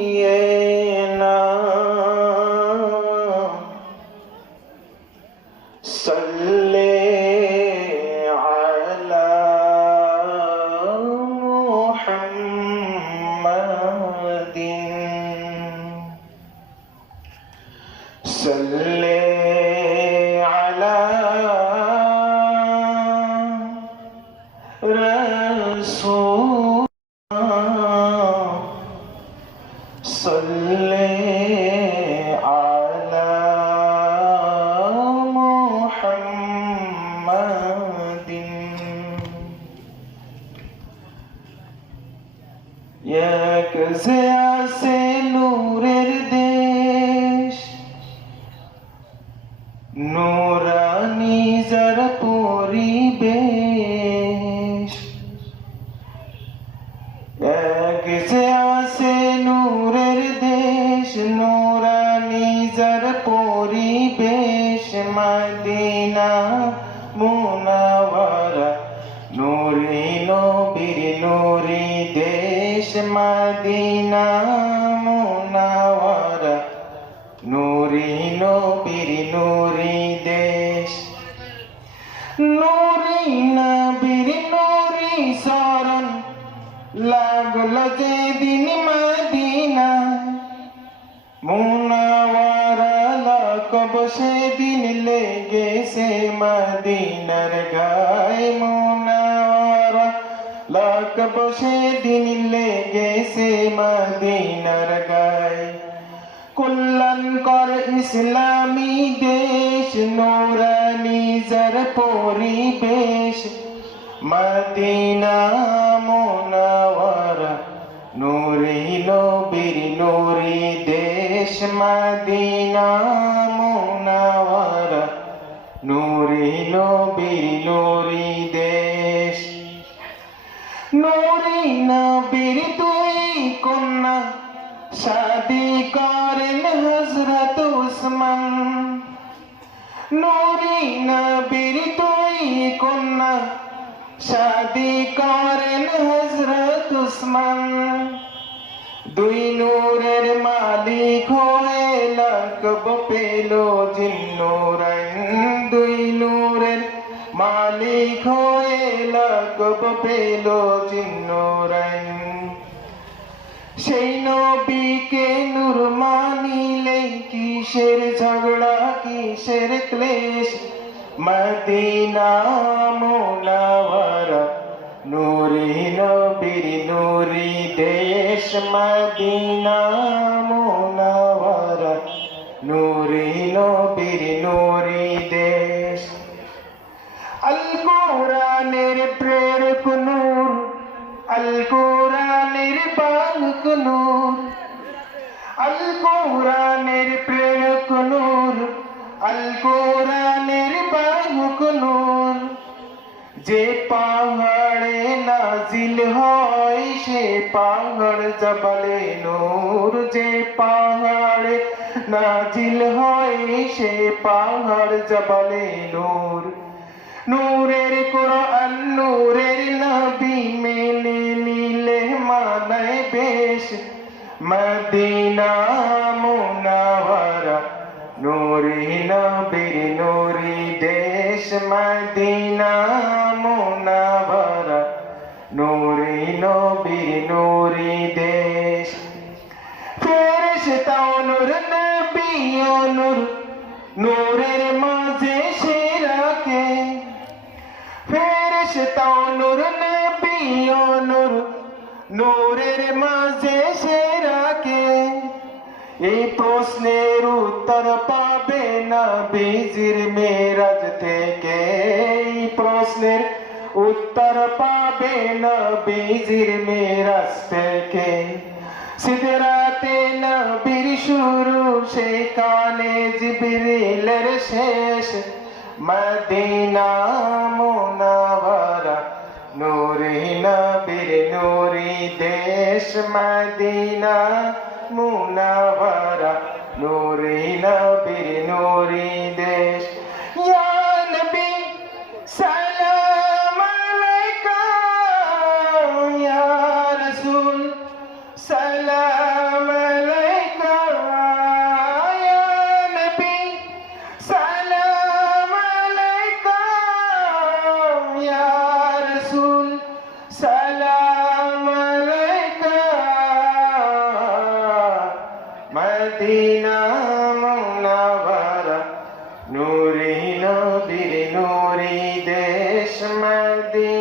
نبينا صل على محمد صل على رسول صل على محمد এক যে আছে নূরের দেশ নূরানি যার পরিবেশ এক যে আছে নূরের দেশ নূরানি যার পরিবেশ মদিনা মুনাওয়ারা নূরি নবীর নূরি দেশ মদিনা মুনাওয়ারা নূরি নবীর নূরি দেশ নূরি নবীর নূরি শরণ লাগলো যেদিন মদিনা মুনাওয়ারা লাকব সেদিন লেগেছে মদিনার গায়ে মুনাওয়ারা লাকব সেদিন লেগেছে মদিনার গায়ে কল্যাণকর ইসলামী দেশ নূরানি যার পরিবেশ মদিনা মুনাওয়ারা নূরি নবীর নূরি দেশ মদিনা মুনাওয়ারা নূরি নবীর নূরি দেশ নূরি নবীর দুই কন্যা শাদি করেন হযরত উসমান নূরি নবীর দুই কন্যা শাদি করেন হযরত উসমান দুই নূরের মালিক হয়ে লাকব পেল জিন্নুরাইন দুই নূরের মালিক হয়ে লাকব পেল জিন্নুরাইন সেই নবীকে নূর মানিলে কিসের ঝগড়া কিসের ক্লেশ মদিনা মুনাওয়ারা নূরি নবীর নূরি দেশ মদিনা মুনাওয়ারা নূরি নবীর নূরি দেশ আল কোরআনের প্রেরক নূর আল কোরআনের বালক নূর আল কোরআনের প্রেরক নূর আল কোরআনের বালক নূর যে পাহাড়ে নাজিল হয় সে পাহাড় জবালে নূর যে পাহাড়ে নাজিল হয় সে পাহাড় জবালে নূর নূরের কোরআন নূরের নবী মেনে নিলে মানায় বেশ মদিনা মুনাওয়ারা নূরি নবীর নূরি দেশ মদিনা মুনাওয়ারা নূরি নবীর নূরি দেশ ফেরেশতা নূর নবী নূর নূরের মাঝে সেরাকে ফেরেশতা নূর নবী নূর নূরের মাঝে সেরাকে এই প্রশ্নের উত্তর পাবে নবীজির মেরাজ থেকে এই প্রশ্নের উত্তর পাবে নবীজির মেরাজ থেকে সিদরাতে নবীর শুরু সেখানে জিবরিলের শেষ মদিনা মুনাওয়ারা নূরি নবীর নূরি দেশ মদিনা মুনাওয়ারা নূরি নবীর নূরি দেশ ইয়া নবী সালাম আলাইকা ইয়া মদিনা মুনাওয়ারা, নূরে নবীর নূরে দেশ মদিনা।